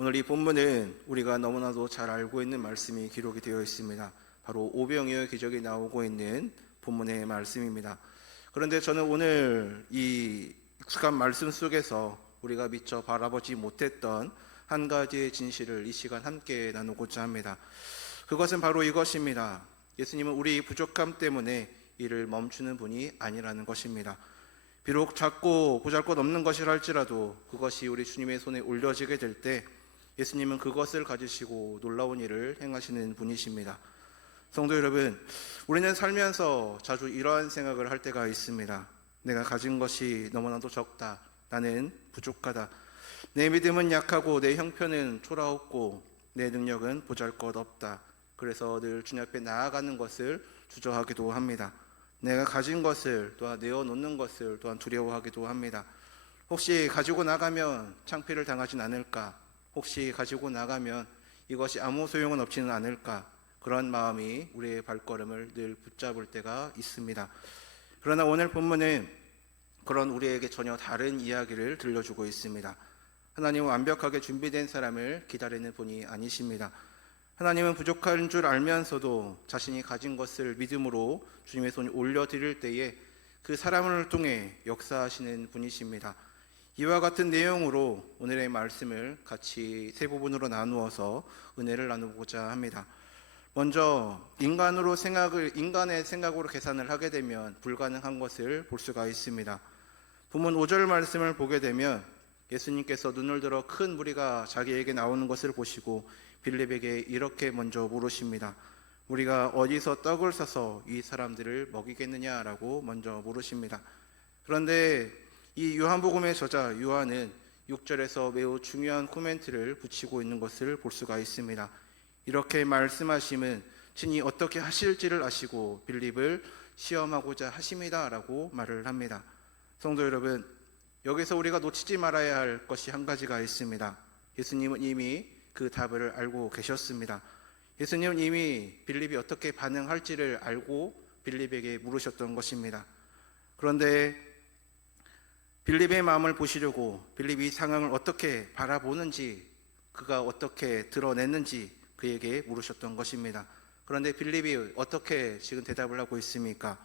오늘 이 본문은 우리가 너무나도 잘 알고 있는 말씀이 기록이 되어 있습니다. 바로 오병이어의 기적이 나오고 있는 본문의 말씀입니다. 그런데 저는 오늘 이 익숙한 말씀 속에서 우리가 미처 바라보지 못했던 한 가지의 진실을 이 시간 함께 나누고자 합니다. 그것은 바로 이것입니다. 예수님은 우리 부족함 때문에 이를 멈추는 분이 아니라는 것입니다. 비록 작고 보잘것없는 것이라 할지라도 그것이 우리 주님의 손에 올려지게 될 때 예수님은 그것을 가지시고 놀라운 일을 행하시는 분이십니다. 성도 여러분, 우리는 살면서 자주 이러한 생각을 할 때가 있습니다. 내가 가진 것이 너무나도 적다. 나는 부족하다. 내 믿음은 약하고 내 형편은 초라하고 내 능력은 보잘것없다. 그래서 늘 주님 앞에 나아가는 것을 주저하기도 합니다. 내가 가진 것을 또한 내어놓는 것을 또한 두려워하기도 합니다. 혹시 가지고 나가면 창피를 당하진 않을까? 혹시 가지고 나가면 이것이 아무 소용은 없지는 않을까? 그런 마음이 우리의 발걸음을 늘 붙잡을 때가 있습니다. 그러나 오늘 본문은 그런 우리에게 전혀 다른 이야기를 들려주고 있습니다. 하나님은 완벽하게 준비된 사람을 기다리는 분이 아니십니다. 하나님은 부족한 줄 알면서도 자신이 가진 것을 믿음으로 주님의 손에 올려드릴 때에 그 사람을 통해 역사하시는 분이십니다. 이와 같은 내용으로 오늘의 말씀을 같이 세 부분으로 나누어서 은혜를 나누고자 합니다. 먼저 인간의 생각으로 계산을 하게 되면 불가능한 것을 볼 수가 있습니다. 본문 5절 말씀을 보게 되면 예수님께서 눈을 들어 큰 무리가 자기에게 나오는 것을 보시고 빌립에게 이렇게 먼저 물으십니다. 우리가 어디서 떡을 사서 이 사람들을 먹이겠느냐라고 먼저 물으십니다. 그런데 이 요한복음의 저자 요한은 6절에서 매우 중요한 코멘트를 붙이고 있는 것을 볼 수가 있습니다. 이렇게 말씀하심은 친히 어떻게 하실지를 아시고 빌립을 시험하고자 하십니다 라고 말을 합니다. 성도 여러분, 여기서 우리가 놓치지 말아야 할 것이 한 가지가 있습니다. 예수님은 이미 그 답을 알고 계셨습니다. 예수님은 이미 빌립이 어떻게 반응할지를 알고 빌립에게 물으셨던 것입니다. 그런데 빌립의 마음을 보시려고 빌립이 상황을 어떻게 바라보는지, 그가 어떻게 드러냈는지 그에게 물으셨던 것입니다. 그런데 빌립이 어떻게 지금 대답을 하고 있습니까?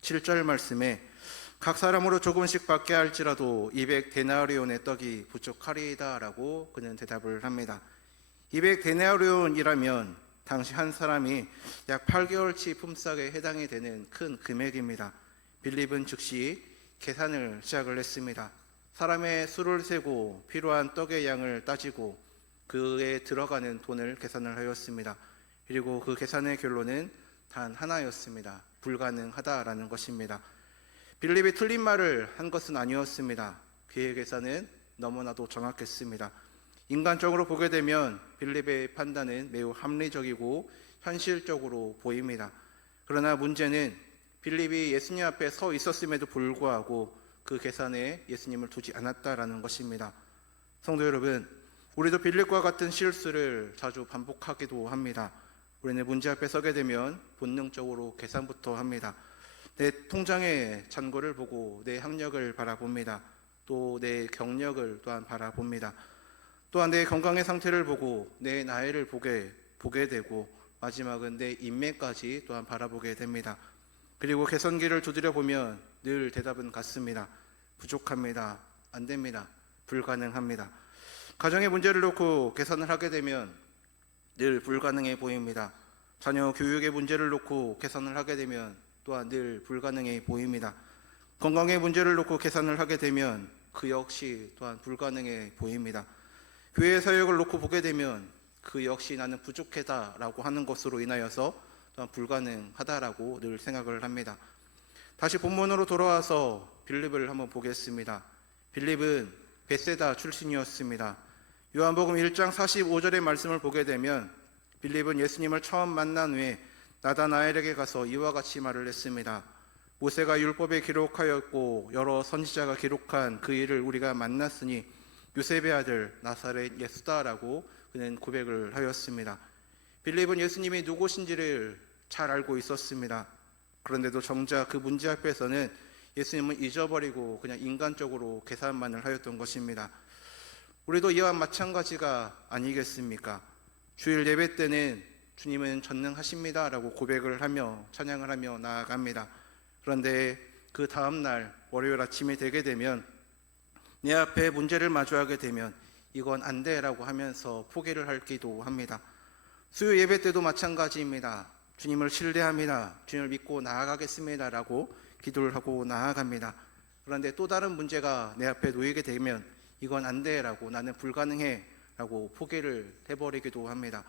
7절 말씀에 각 사람으로 조금씩 받게 할지라도 200데나리온의 떡이 부족하리이다 라고 그는 대답을 합니다. 200데나리온이라면 당시 한 사람이 약 8개월치 품삯에 해당이 되는 큰 금액입니다. 빌립은 즉시 계산을 시작을 했습니다. 사람의 수를 세고 필요한 떡의 양을 따지고 그에 들어가는 돈을 계산을 하였습니다. 그리고 그 계산의 결론은 단 하나였습니다. 불가능하다라는 것입니다. 빌립이 틀린 말을 한 것은 아니었습니다. 그의 계산은 너무나도 정확했습니다. 인간적으로 보게 되면 빌립의 판단은 매우 합리적이고 현실적으로 보입니다. 그러나 문제는 빌립이 예수님 앞에 서 있었음에도 불구하고 그 계산에 예수님을 두지 않았다라는 것입니다. 성도 여러분, 우리도 빌립과 같은 실수를 자주 반복하기도 합니다. 우리는 문제 앞에 서게 되면 본능적으로 계산부터 합니다. 내 통장의 잔고를 보고 내 학력을 바라봅니다. 또 내 경력을 또한 바라봅니다. 또한 내 건강의 상태를 보고 내 나이를 보게 되고 마지막은 내 인맥까지 또한 바라보게 됩니다. 그리고 계산기를 두드려 보면 늘 대답은 같습니다. 부족합니다. 안 됩니다. 불가능합니다. 가정의 문제를 놓고 계산을 하게 되면 늘 불가능해 보입니다. 자녀 교육의 문제를 놓고 계산을 하게 되면 또한 늘 불가능해 보입니다. 건강의 문제를 놓고 계산을 하게 되면 그 역시 또한 불가능해 보입니다. 교회 사역을 놓고 보게 되면 그 역시 나는 부족하다라고 하는 것으로 인하여서 또한 불가능하다라고 늘 생각을 합니다. 다시 본문으로 돌아와서 빌립을 한번 보겠습니다. 빌립은 베세다 출신이었습니다. 요한복음 1장 45절의 말씀을 보게 되면 빌립은 예수님을 처음 만난 후에 나다나엘에게 가서 이와 같이 말을 했습니다. 모세가 율법에 기록하였고 여러 선지자가 기록한 그 일을 우리가 만났으니 요셉의 아들 나사렛 예수다라고 그는 고백을 하였습니다. 빌립은 예수님이 누구신지를 잘 알고 있었습니다. 그런데도 정작 그 문제 앞에서는 예수님은 잊어버리고 그냥 인간적으로 계산만을 하였던 것입니다. 우리도 이와 마찬가지가 아니겠습니까? 주일 예배 때는 주님은 전능하십니다라고 고백을 하며 찬양을 하며 나아갑니다. 그런데 그 다음날 월요일 아침이 되게 되면 내 앞에 문제를 마주하게 되면 이건 안 돼라고 하면서 포기를 하기도 합니다. 수요 예배 때도 마찬가지입니다. 주님을 신뢰합니다. 주님을 믿고 나아가겠습니다라고 기도를 하고 나아갑니다. 그런데 또 다른 문제가 내 앞에 놓이게 되면 이건 안 돼라고, 나는 불가능해라고 포기를 해버리기도 합니다.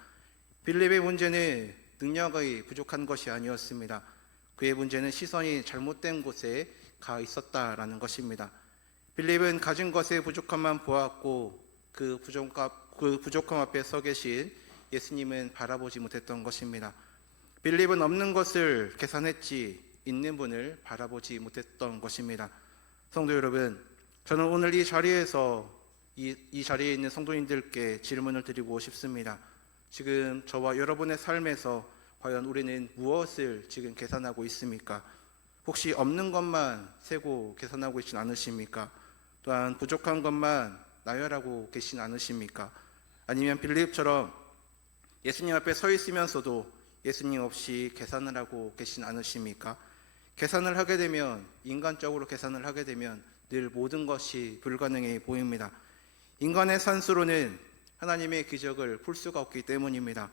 빌립의 문제는 능력이 부족한 것이 아니었습니다. 그의 문제는 시선이 잘못된 곳에 가 있었다라는 것입니다. 빌립은 가진 것의 부족함만 보았고 그 부족함 앞에 서 계신 예수님은 바라보지 못했던 것입니다. 빌립은 없는 것을 계산했지 있는 분을 바라보지 못했던 것입니다. 성도 여러분, 저는 오늘 이 자리에서 이 자리에 있는 성도님들께 질문을 드리고 싶습니다. 지금 저와 여러분의 삶에서 과연 우리는 무엇을 지금 계산하고 있습니까? 혹시 없는 것만 세고 계산하고 있진 않으십니까? 또한 부족한 것만 나열하고 계신 않으십니까? 아니면 빌립처럼 예수님 앞에 서 있으면서도 예수님 없이 계산을 하고 계신 않으십니까? 계산을 하게 되면, 인간적으로 계산을 하게 되면 늘 모든 것이 불가능해 보입니다. 인간의 산수로는 하나님의 기적을 풀 수가 없기 때문입니다.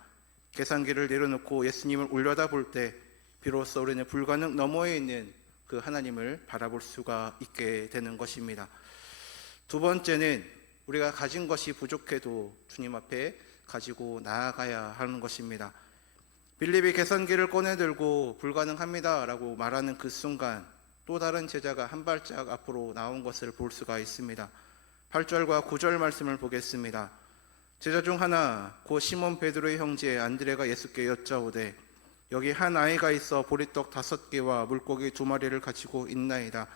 계산기를 내려놓고 예수님을 올려다볼 때 비로소 우리는 불가능 너머에 있는 그 하나님을 바라볼 수가 있게 되는 것입니다. 두 번째는 우리가 가진 것이 부족해도 주님 앞에 가지고 나아가야 하는 것입니다. 빌립이 계산기를 꺼내들고 불가능합니다 라고 말하는 그 순간 또 다른 제자가 한 발짝 앞으로 나온 것을 볼 수가 있습니다. 8절과 9절 말씀을 보겠습니다. 제자 중 하나 곧 시몬 베드로의 형제 안드레가 예수께 여짜오되 여기 한 아이가 있어 보리떡 5개와 물고기 2마리를 가지고 있나이다.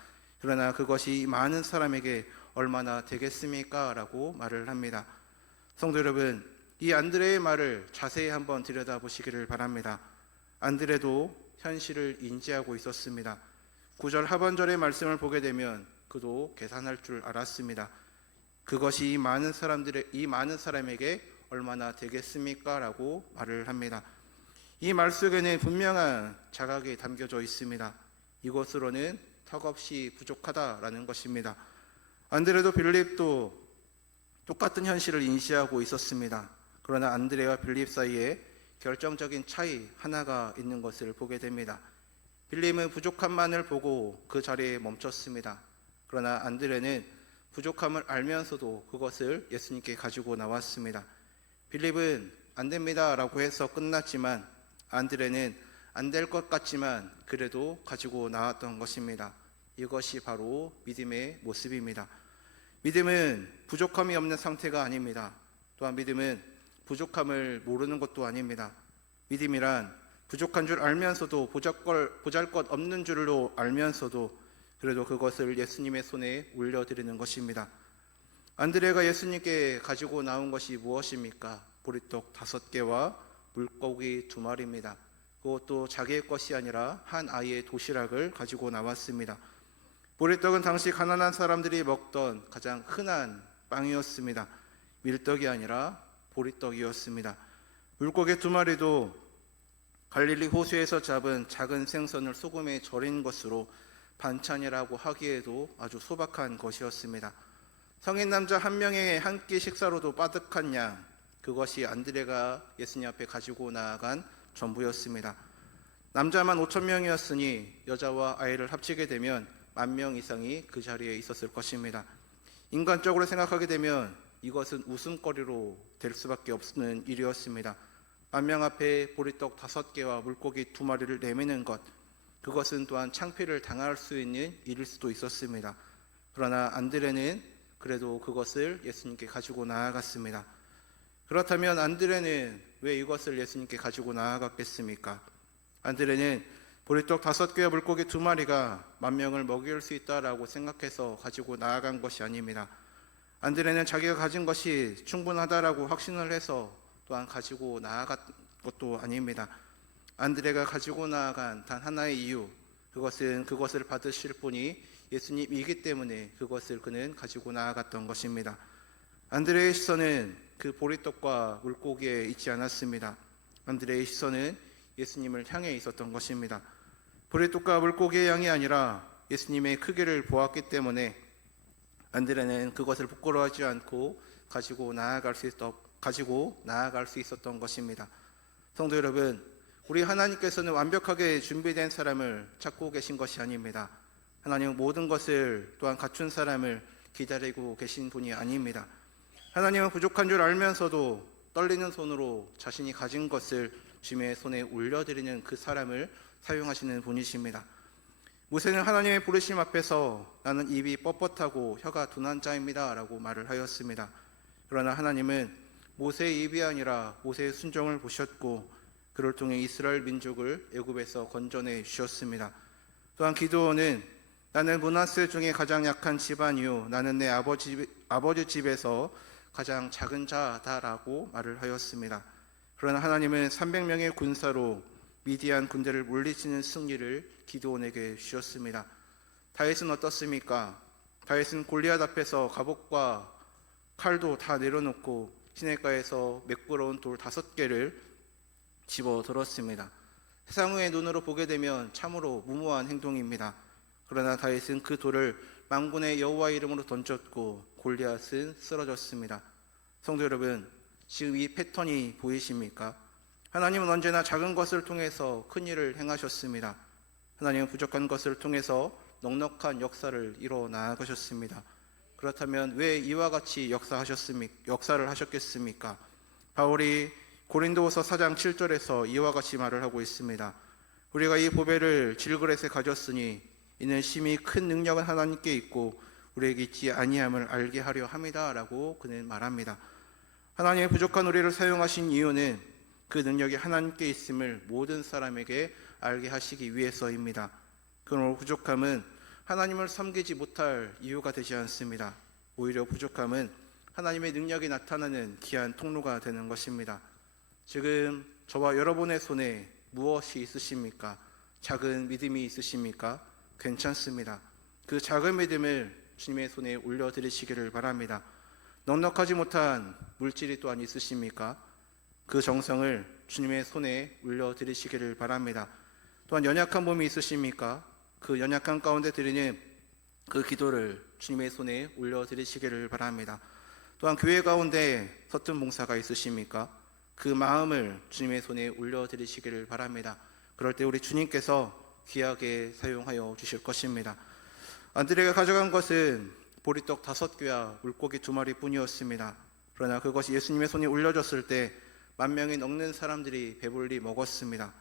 그러나 그것이 많은 사람에게 얼마나 되겠습니까? 라고 말을 합니다. 성도 여러분, 이 안드레의 말을 자세히 한번 들여다보시기를 바랍니다. 안드레도 현실을 인지하고 있었습니다. 9절 하반절의 말씀을 보게 되면 그도 계산할 줄 알았습니다. 그것이 이 많은 사람에게 얼마나 되겠습니까? 라고 말을 합니다. 이 말 속에는 분명한 자각이 담겨져 있습니다. 이것으로는 턱없이 부족하다라는 것입니다. 안드레도 빌립도 똑같은 현실을 인지하고 있었습니다. 그러나 안드레와 빌립 사이에 결정적인 차이 하나가 있는 것을 보게 됩니다. 빌립은 부족함만을 보고 그 자리에 멈췄습니다. 그러나 안드레는 부족함을 알면서도 그것을 예수님께 가지고 나왔습니다. 빌립은 안 됩니다 라고 해서 끝났지만 안드레는 안 될 것 같지만 그래도 가지고 나왔던 것입니다. 이것이 바로 믿음의 모습입니다. 믿음은 부족함이 없는 상태가 아닙니다. 또한 믿음은 부족함을 모르는 것도 아닙니다. 믿음이란 부족한 줄 알면서도 보잘것 없는 줄로 알면서도 그래도 그것을 예수님의 손에 올려드리는 것입니다. 안드레가 예수님께 가지고 나온 것이 무엇입니까? 보리떡 5개와 물고기 2마리입니다. 그것도 자기의 것이 아니라 한 아이의 도시락을 가지고 나왔습니다. 보리떡은 당시 가난한 사람들이 먹던 가장 흔한 빵이었습니다. 밀떡이 아니라 보리떡이었습니다. 물고기 2마리도 갈릴리 호수에서 잡은 작은 생선을 소금에 절인 것으로 반찬이라고 하기에도 아주 소박한 것이었습니다. 성인 남자 한 명의 한 끼 식사로도 빠득한 양, 그것이 안드레가 예수님 앞에 가지고 나아간 전부였습니다. 남자만 5,000명이었으니 여자와 아이를 합치게 되면 10,000명 이상이 그 자리에 있었을 것입니다. 인간적으로 생각하게 되면 이것은 웃음거리로 될 수밖에 없는 일이었습니다. 10,000명 앞에 보리떡 5개와 물고기 2마리를 내미는 것, 그것은 또한 창피를 당할 수 있는 일일 수도 있었습니다. 그러나 안드레는 그래도 그것을 예수님께 가지고 나아갔습니다. 그렇다면 안드레는 왜 이것을 예수님께 가지고 나아갔겠습니까? 안드레는 보리떡 5개와 물고기 2마리가 10,000명을 먹일 수 있다라고 생각해서 가지고 나아간 것이 아닙니다. 안드레는 자기가 가진 것이 충분하다라고 확신을 해서 또한 가지고 나아간 것도 아닙니다. 안드레가 가지고 나아간 단 하나의 이유, 그것은 그것을 받으실 분이 예수님이기 때문에 그것을 그는 가지고 나아갔던 것입니다. 안드레의 시선은 그 보리떡과 물고기에 있지 않았습니다. 안드레의 시선은 예수님을 향해 있었던 것입니다. 보리떡과 물고기의 양이 아니라 예수님의 크기를 보았기 때문에 안드레는 그것을 부끄러워하지 않고 가지고 나아갈 수 있었던 것입니다. 성도 여러분, 우리 하나님께서는 완벽하게 준비된 사람을 찾고 계신 것이 아닙니다. 하나님은 모든 것을 또한 갖춘 사람을 기다리고 계신 분이 아닙니다. 하나님은 부족한 줄 알면서도 떨리는 손으로 자신이 가진 것을 주님의 손에 올려드리는 그 사람을 사용하시는 분이십니다. 모세는 하나님의 부르심 앞에서 나는 입이 뻣뻣하고 혀가 둔한 자입니다 라고 말을 하였습니다. 그러나 하나님은 모세의 입이 아니라 모세의 순종을 보셨고 그를 통해 이스라엘 민족을 애굽에서 건져내 주셨습니다. 또한 기드온은 나는 므낫세 중에 가장 약한 집안이요 나는 내 아버지 집에서 가장 작은 자다라고 말을 하였습니다. 그러나 하나님은 300명의 군사로 미디안 군대를 물리치는 승리를 기드온에게 주셨습니다. 다윗은 어떻습니까? 다윗은 골리앗 앞에서 갑옷과 칼도 다 내려놓고 시냇가에서 매끄러운 돌 5개를 집어들었습니다. 세상의 눈으로 보게 되면 참으로 무모한 행동입니다. 그러나 다윗은 그 돌을 만군의 여호와 이름으로 던졌고 골리앗은 쓰러졌습니다. 성도 여러분, 지금 이 패턴이 보이십니까? 하나님은 언제나 작은 것을 통해서 큰 일을 행하셨습니다. 하나님은 부족한 것을 통해서 넉넉한 역사를 이뤄 나가셨습니다. 그렇다면 왜 이와 같이 역사를 하셨겠습니까? 바울이 고린도후서 4장 7절에서 이와 같이 말을 하고 있습니다. 우리가 이 보배를 질그릇에 가졌으니 이는 심히 큰 능력은 하나님께 있고 우리에게 있지 아니함을 알게 하려 함이다 라고 그는 말합니다. 하나님의 부족한 우리를 사용하신 이유는 그 능력이 하나님께 있음을 모든 사람에게 알게 하시기 위해서입니다. 그러므로 부족함은 하나님을 섬기지 못할 이유가 되지 않습니다. 오히려 부족함은 하나님의 능력이 나타나는 귀한 통로가 되는 것입니다. 지금 저와 여러분의 손에 무엇이 있으십니까? 작은 믿음이 있으십니까? 괜찮습니다. 그 작은 믿음을 주님의 손에 올려드리시기를 바랍니다. 넉넉하지 못한 물질이 또한 있으십니까? 그 정성을 주님의 손에 올려드리시기를 바랍니다. 또한 연약한 몸이 있으십니까? 그 연약한 가운데 드리는 그 기도를 주님의 손에 올려드리시기를 바랍니다. 또한 교회 가운데 서툰 봉사가 있으십니까? 그 마음을 주님의 손에 올려드리시기를 바랍니다. 그럴 때 우리 주님께서 귀하게 사용하여 주실 것입니다. 안드레가 가져간 것은 보리떡 5개와 물고기 2마리 뿐이었습니다. 그러나 그것이 예수님의 손에 올려졌을 때 10,000명이 넘는 사람들이 배불리 먹었습니다.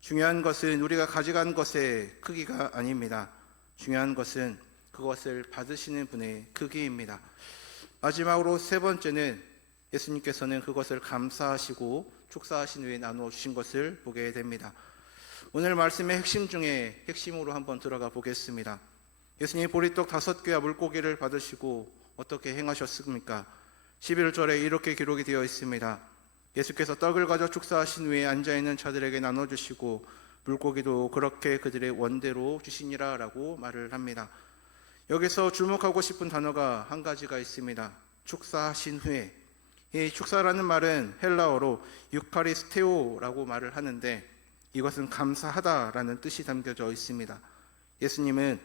중요한 것은 우리가 가져간 것의 크기가 아닙니다. 중요한 것은 그것을 받으시는 분의 크기입니다. 마지막으로 3번째는 예수님께서는 그것을 감사하시고 축사하신 후에 나누어 주신 것을 보게 됩니다. 오늘 말씀의 핵심 중에 핵심으로 한번 들어가 보겠습니다. 예수님이 보리떡 5개와 물고기를 받으시고 어떻게 행하셨습니까? 11절에 이렇게 기록이 되어 있습니다. 예수께서 떡을 가져 축사하신 후에 앉아있는 자들에게 나눠주시고 물고기도 그렇게 그들의 원대로 주시니라 라고 말을 합니다. 여기서 주목하고 싶은 단어가 한 가지가 있습니다. 축사하신 후에. 이 축사라는 말은 헬라어로 유카리스테오라고 말을 하는데 이것은 감사하다라는 뜻이 담겨져 있습니다. 예수님은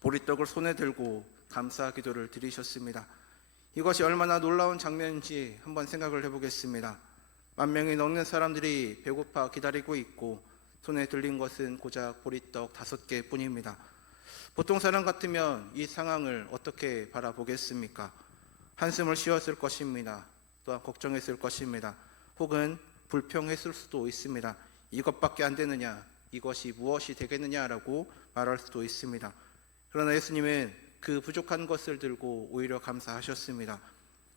보리떡을 손에 들고 감사 기도를 드리셨습니다. 이것이 얼마나 놀라운 장면인지 한번 생각을 해보겠습니다. 10,000명이 넘는 사람들이 배고파 기다리고 있고 손에 들린 것은 고작 보리떡 5개 뿐입니다. 보통 사람 같으면 이 상황을 어떻게 바라보겠습니까? 한숨을 쉬었을 것입니다. 또한 걱정했을 것입니다. 혹은 불평했을 수도 있습니다. 이것밖에 안 되느냐? 이것이 무엇이 되겠느냐라고 말할 수도 있습니다. 그러나 예수님은 그 부족한 것을 들고 오히려 감사하셨습니다.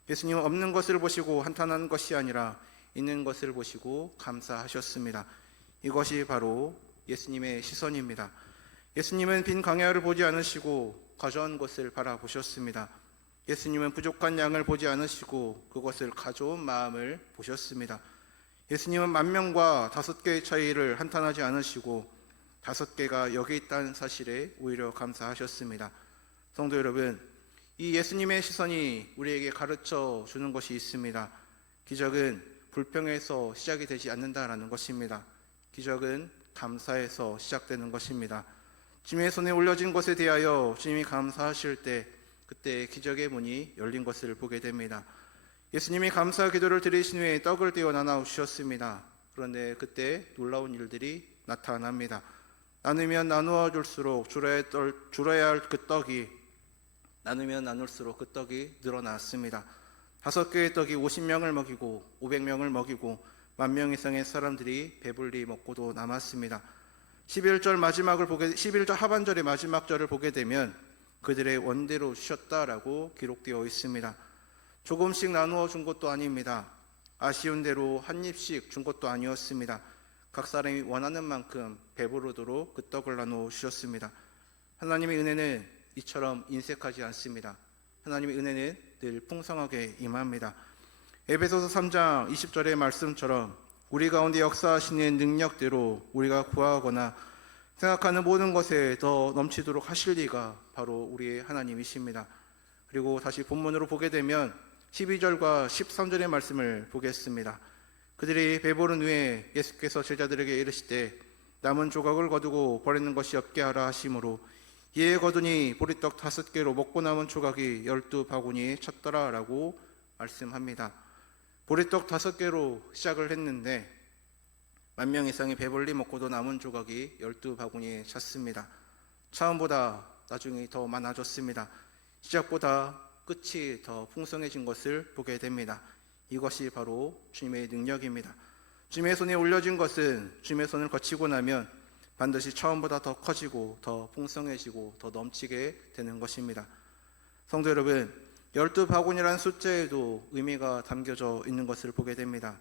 예수님은 없는 것을 보시고 한탄한 것이 아니라 있는 것을 보시고 감사하셨습니다. 이것이 바로 예수님의 시선입니다. 예수님은 빈 광야를 보지 않으시고 가져온 것을 바라보셨습니다. 예수님은 부족한 양을 보지 않으시고 그것을 가져온 마음을 보셨습니다. 예수님은 10,000명과 5개의 차이를 한탄하지 않으시고 5개가 여기 있다는 사실에 오히려 감사하셨습니다. 성도 여러분, 이 예수님의 시선이 우리에게 가르쳐 주는 것이 있습니다. 기적은 불평에서 시작이 되지 않는다라는 것입니다. 기적은 감사에서 시작되는 것입니다. 주님의 손에 올려진 것에 대하여 주님이 감사하실 때 그때 기적의 문이 열린 것을 보게 됩니다. 예수님이 감사 기도를 드리신 후에 떡을 떼어 나눠 주셨습니다. 그런데 그때 놀라운 일들이 나타납니다. 나누면 나누어 줄수록 줄어야 할 그 떡이 나누면 나눌수록 그 떡이 늘어났습니다. 5개의 떡이 50명을 먹이고 500명을 먹이고 10,000명 이상의 사람들이 배불리 먹고도 남았습니다. 11절 하반절의 마지막 절을 보게 되면 그들의 원대로 주셨다라고 기록되어 있습니다. 조금씩 나누어 준 것도 아닙니다. 아쉬운 대로 한 입씩 준 것도 아니었습니다. 각 사람이 원하는 만큼 배부르도록 그 떡을 나누어 주셨습니다. 하나님의 은혜는 이처럼 인색하지 않습니다. 하나님의 은혜는 늘 풍성하게 임합니다. 에베소서 3장 20절의 말씀처럼 우리 가운데 역사하시는 능력대로 우리가 구하거나 생각하는 모든 것에 더 넘치도록 하실 리가 바로 우리의 하나님이십니다. 그리고 다시 본문으로 보게 되면 12절과 13절의 말씀을 보겠습니다. 그들이 배부른 후에 예수께서 제자들에게 이르시되 남은 조각을 거두고 버리는 것이 없게 하라 하심으로 이에 거두니 보리떡 5개로 먹고 남은 조각이 12바구니에 찼더라 라고 말씀합니다. 보리떡 5개로 시작을 했는데 10,000명 이상이 배불리 먹고도 남은 조각이 12바구니에 찼습니다. 처음보다 나중에 더 많아졌습니다. 시작보다 끝이 더 풍성해진 것을 보게 됩니다. 이것이 바로 주님의 능력입니다. 주님의 손에 올려진 것은 주님의 손을 거치고 나면 반드시 처음보다 더 커지고 더 풍성해지고 더 넘치게 되는 것입니다. 성도 여러분, 12바구니라는 숫자에도 의미가 담겨져 있는 것을 보게 됩니다.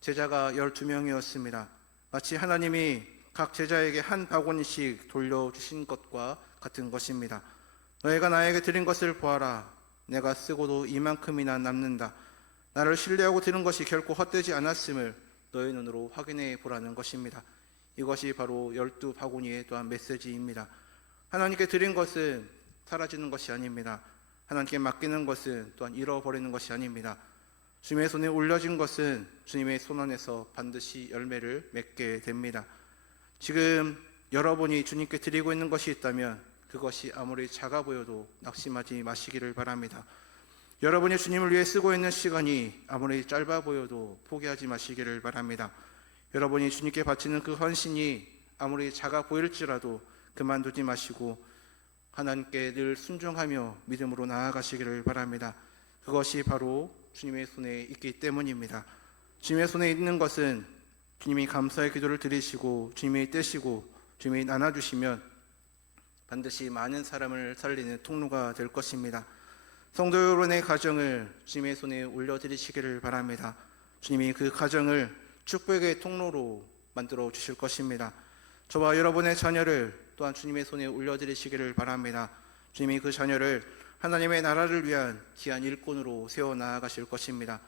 제자가 12명이었습니다. 마치 하나님이 각 제자에게 한 바구니씩 돌려주신 것과 같은 것입니다. 너희가 나에게 드린 것을 보아라. 내가 쓰고도 이만큼이나 남는다. 나를 신뢰하고 드린 것이 결코 헛되지 않았음을 너희 눈으로 확인해 보라는 것입니다. 이것이 바로 12바구니의 또한 메시지입니다. 하나님께 드린 것은 사라지는 것이 아닙니다. 하나님께 맡기는 것은 또한 잃어버리는 것이 아닙니다. 주님의 손에 올려진 것은 주님의 손 안에서 반드시 열매를 맺게 됩니다. 지금 여러분이 주님께 드리고 있는 것이 있다면 그것이 아무리 작아 보여도 낙심하지 마시기를 바랍니다. 여러분이 주님을 위해 쓰고 있는 시간이 아무리 짧아 보여도 포기하지 마시기를 바랍니다. 여러분이 주님께 바치는 그 헌신이 아무리 작아 보일지라도 그만두지 마시고 하나님께 늘 순종하며 믿음으로 나아가시기를 바랍니다. 그것이 바로 주님의 손에 있기 때문입니다. 주님의 손에 있는 것은 주님이 감사의 기도를 드리시고 주님이 떼시고 주님이 나눠주시면 반드시 많은 사람을 살리는 통로가 될 것입니다. 성도 여러분의 가정을 주님의 손에 올려드리시기를 바랍니다. 주님이 그 가정을 축복의 통로로 만들어 주실 것입니다. 저와 여러분의 자녀를 또한 주님의 손에 올려드리시기를 바랍니다. 주님이 그 자녀를 하나님의 나라를 위한 귀한 일꾼으로 세워나가실 것입니다.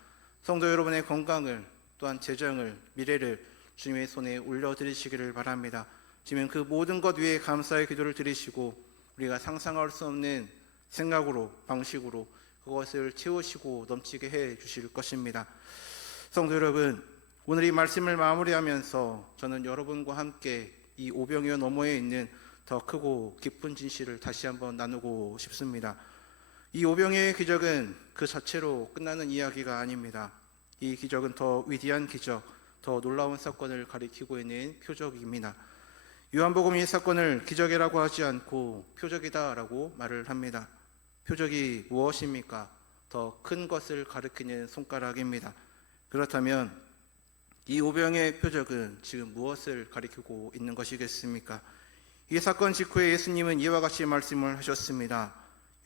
성도 여러분의 건강을 또한 재정을 미래를 주님의 손에 올려드리시기를 바랍니다. 주님은 그 모든 것 위에 감사의 기도를 드리시고 우리가 상상할 수 없는 생각으로 방식으로 그것을 채우시고 넘치게 해 주실 것입니다. 성도 여러분, 오늘 이 말씀을 마무리하면서 저는 여러분과 함께 이 오병이어 너머에 있는 더 크고 깊은 진실을 다시 한번 나누고 싶습니다. 이 오병이어의 기적은 그 자체로 끝나는 이야기가 아닙니다. 이 기적은 더 위대한 기적, 더 놀라운 사건을 가리키고 있는 표적입니다. 요한복음 이 사건을 기적이라고 하지 않고 표적이다라고 말을 합니다. 표적이 무엇입니까? 더 큰 것을 가리키는 손가락입니다. 그렇다면 이 오병의 표적은 지금 무엇을 가리키고 있는 것이겠습니까? 이 사건 직후에 예수님은 이와 같이 말씀을 하셨습니다.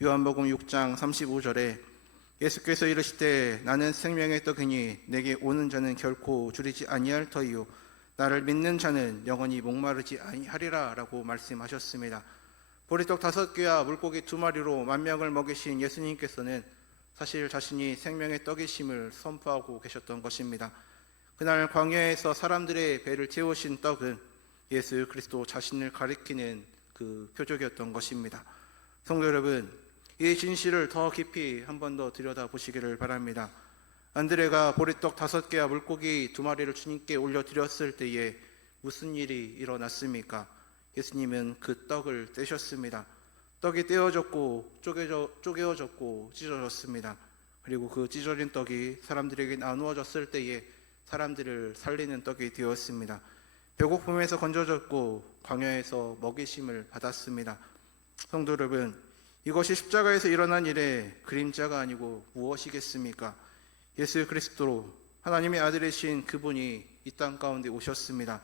요한복음 6장 35절에 예수께서 이르시되 나는 생명의 떡이니 내게 오는 자는 결코 줄이지 아니할 터이요 나를 믿는 자는 영원히 목마르지 아니하리라 라고 말씀하셨습니다. 보리떡 5개와 물고기 2마리로 10,000명을 먹이신 예수님께서는 사실 자신이 생명의 떡이심을 선포하고 계셨던 것입니다. 그날 광야에서 사람들의 배를 채우신 떡은 예수 그리스도 자신을 가리키는 그 표적이었던 것입니다. 성도 여러분, 이 진실을 더 깊이 한 번 더 들여다보시기를 바랍니다. 안드레가 보리떡 5개와 물고기 2마리를 주님께 올려드렸을 때에 무슨 일이 일어났습니까? 예수님은 그 떡을 떼셨습니다. 떡이 떼어졌고 쪼개어졌고 찢어졌습니다. 그리고 그 찢어진 떡이 사람들에게 나누어졌을 때에 사람들을 살리는 떡이 되었습니다. 배고픔에서 건져졌고 광야에서 먹이심을 받았습니다. 성도 여러분, 이것이 십자가에서 일어난 일의 그림자가 아니고 무엇이겠습니까? 예수 그리스도로 하나님의 아들이신 그분이 이 땅 가운데 오셨습니다.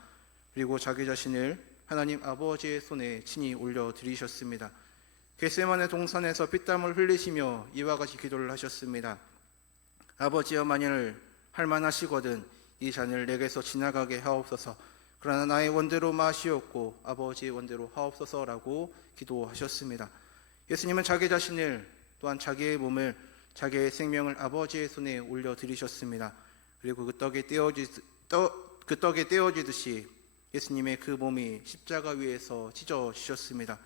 그리고 자기 자신을 하나님 아버지의 손에 친히 올려드리셨습니다. 겟세마네 동산에서 피땀을 흘리시며 이와 같이 기도를 하셨습니다. 아버지여, 만일 할만하시거든 이 잔을 내게서 지나가게 하옵소서. 그러나 나의 원대로 마시옵고 아버지의 원대로 하옵소서라고 기도하셨습니다. 예수님은 자기 자신을 또한 자기의 몸을 자기의 생명을 아버지의 손에 올려드리셨습니다. 그리고 그 떡이 떼어지듯이 예수님의 그 몸이 십자가 위에서 찢어지셨습니다.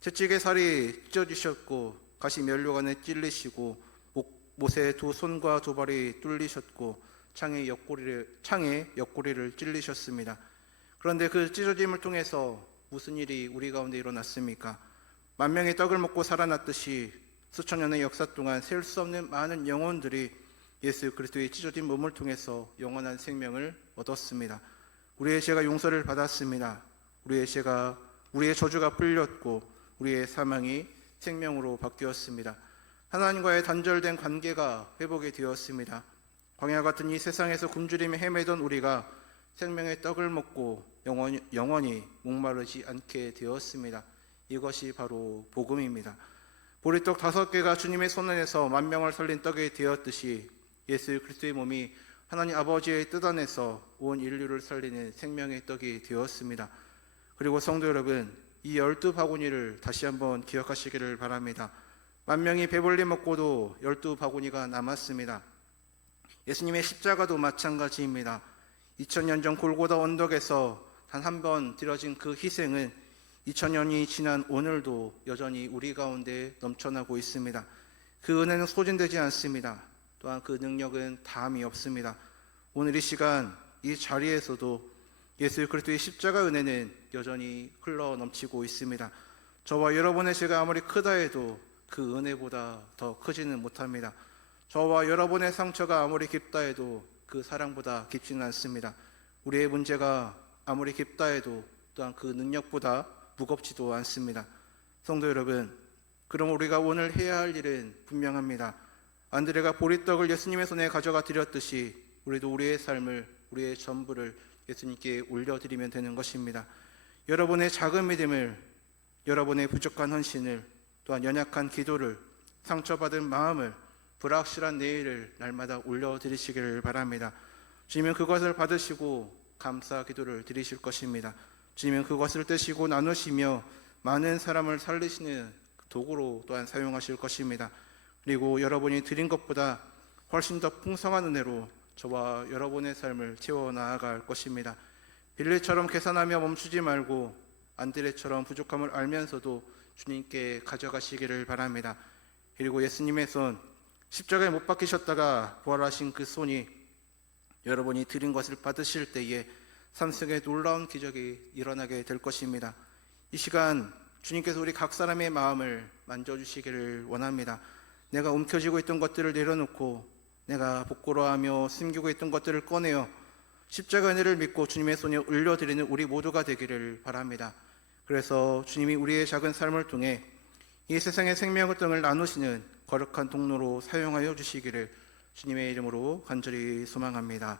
채찍의 살이 찢어지셨고 가시 면류관에 찔리시고 못의 2손과 2발이 뚫리셨고 창에 옆구리를 찔리셨습니다. 그런데 그 찢어짐을 통해서 무슨 일이 우리 가운데 일어났습니까? 만명의 떡을 먹고 살아났듯이 수천 년의 역사 동안 셀 수 없는 많은 영혼들이 예수 그리스도의 찢어진 몸을 통해서 영원한 생명을 얻었습니다. 우리의 죄가 용서를 받았습니다. 우리의 저주가 풀렸고 우리의 사망이 생명으로 바뀌었습니다. 하나님과의 단절된 관계가 회복이 되었습니다. 광야 같은 이 세상에서 굶주림에 헤매던 우리가 생명의 떡을 먹고 영원히 목마르지 않게 되었습니다. 이것이 바로 복음입니다. 보리떡 5개가 주님의 손 안에서 만명을 살린 떡이 되었듯이 예수 그리스도의 몸이 하나님 아버지의 뜻 안에서 온 인류를 살리는 생명의 떡이 되었습니다. 그리고 성도 여러분, 이 12바구니를 다시 한번 기억하시기를 바랍니다. 만명이 배불리 먹고도 12바구니가 남았습니다. 예수님의 십자가도 마찬가지입니다. 2000년 전 골고다 언덕에서 단 한 번 드려진 그 희생은 2000년이 지난 오늘도 여전히 우리 가운데 넘쳐나고 있습니다. 그 은혜는 소진되지 않습니다. 또한 그 능력은 다함이 없습니다. 오늘 이 시간 이 자리에서도 예수 그리스도의 십자가 은혜는 여전히 흘러 넘치고 있습니다. 저와 여러분의 죄가 아무리 크다 해도 그 은혜보다 더 크지는 못합니다. 저와 여러분의 상처가 아무리 깊다 해도 그 사랑보다 깊지는 않습니다. 우리의 문제가 아무리 깊다 해도 또한 그 능력보다 무겁지도 않습니다. 성도 여러분, 그럼 우리가 오늘 해야 할 일은 분명합니다. 안드레가 보리떡을 예수님의 손에 가져가 드렸듯이 우리도 우리의 삶을, 우리의 전부를 예수님께 올려드리면 되는 것입니다. 여러분의 작은 믿음을, 여러분의 부족한 헌신을, 또한 연약한 기도를, 상처받은 마음을, 불확실한 내일을 날마다 올려드리시기를 바랍니다. 주님은 그것을 받으시고 감사 기도를 드리실 것입니다. 주님은 그것을 떼시고 나누시며 많은 사람을 살리시는 도구로 또한 사용하실 것입니다. 그리고 여러분이 드린 것보다 훨씬 더 풍성한 은혜로 저와 여러분의 삶을 채워 나아갈 것입니다. 빌레처럼 계산하며 멈추지 말고 안드레처럼 부족함을 알면서도 주님께 가져가시기를 바랍니다. 그리고 예수님의 손, 십자가에 못 박히셨다가 부활하신 그 손이 여러분이 드린 것을 받으실 때에 삶 속에 놀라운 기적이 일어나게 될 것입니다. 이 시간 주님께서 우리 각 사람의 마음을 만져주시기를 원합니다. 내가 움켜쥐고 있던 것들을 내려놓고 내가 부끄러워하며 숨기고 있던 것들을 꺼내어 십자가 은혜를 믿고 주님의 손에 올려드리는 우리 모두가 되기를 바랍니다. 그래서 주님이 우리의 작은 삶을 통해 이 세상의 생명의 등을 나누시는 거룩한 통로로 사용하여 주시기를 주님의 이름으로 간절히 소망합니다.